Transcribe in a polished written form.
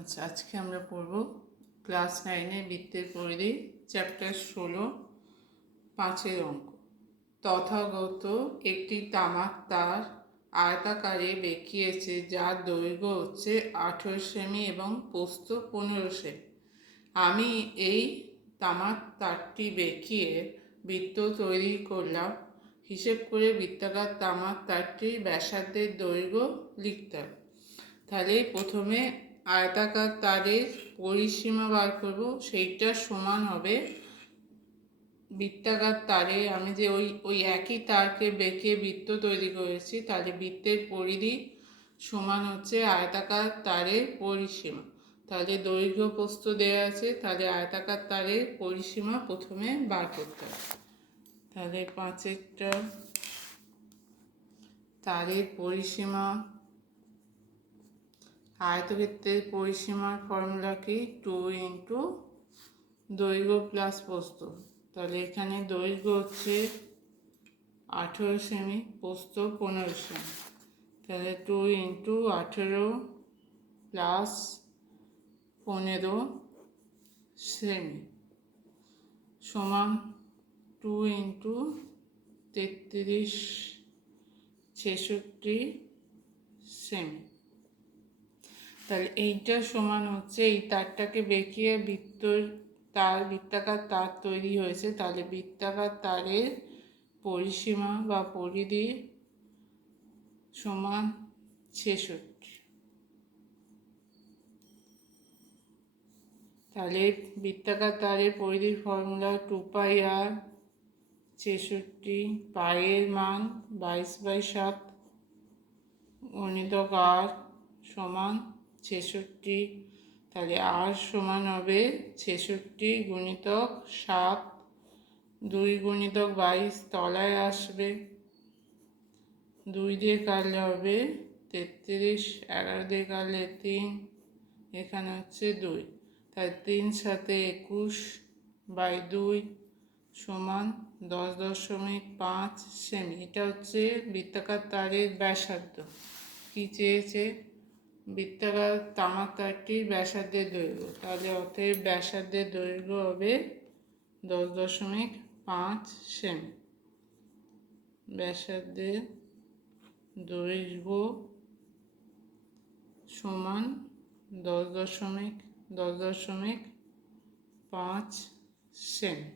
আচ্ছা, আজকে আমরা পড়ব ক্লাস 9-এ বৃত্তের পরিধি চ্যাপ্টার 16 5-এর অঙ্ক। তথাগত একটি তামাক তার আয়তাকারে বেঁকিয়েছে, যার দৈর্ঘ্য হচ্ছে 18 সেমি এবং প্রস্থ 15 সেমি। আমি এই তামাক তারটি বেঁকিয়ে বৃত্ত তৈরি করলাম। হিসেব করে বৃত্তাকার তামাক তারটির ব্যাসার্ধের দৈর্ঘ্য লিখতে হবে। তাহলে প্রথমে আয়তাকার তারের পরিসীমা বার করব, সেইটা সমান হবে বৃত্তাকার তারে আমি যে ওই একই তারকে বেঁকে বৃত্ত তৈরি করেছি, তাহলে বৃত্তের পরিধি সমান হচ্ছে আয়তাকার তারের পরিসীমা। তাহলে দৈর্ঘ্য প্রস্থ দেওয়া আছে, তাহলে আয়তাকার তারের পরিসীমা প্রথমে বার করতে হবে। তাহলে 5-এরটা তারের পরিসীমা, আয়তক্ষেত্রের পরিসীমার ফর্মুলা কি? 2 ইন্টু দৈর্ঘ্য প্লাস প্রস্থ। তাহলে এখানে দৈর্ঘ্য হচ্ছে 18 সেমি, প্রস্থ 15 সেমি। তাহলে 2 ইন্টু 18 প্লাস 15 সেমি সমান 2 ইন্টু 33 66 সেমি। তাহলে এইটা সমান হচ্ছে, এই তারটাকে বেঁকিয়ে বৃত্তাকার তার তৈরি হয়েছে, তাহলে বৃত্তাকার তারের পরিসীমা বা পরিধি সমান 66। তাহলে বৃত্তাকার তারের পরিধির ফর্মুলা 2πr 66, পায়ের মান 22/7 গুণিতক r সমান 66। তাহলে r সমান হবে 66 গুণিতক 7, 2 গুণিতক 22 তলায় আসবে, 2 দিয়ে কাটলে হবে 33, 11 দিয়ে কাটলে 3, এখানে হচ্ছে 2। তাই 3 সাথে 21/2 সমান 10.5 সেমি। এটা হচ্ছে বৃত্তাকার তারের ব্যাসার্ধ। কি চেয়েছে? বৃত্তাকার তামাক তারটির ব্যাসার্ধের দৈর্ঘ্য। তাহলে অতএব ব্যাসার্ধের দৈর্ঘ্য হবে 10.5 সেমি। ব্যাসার্ধের দৈর্ঘ্য সমান 10.5 সেমি।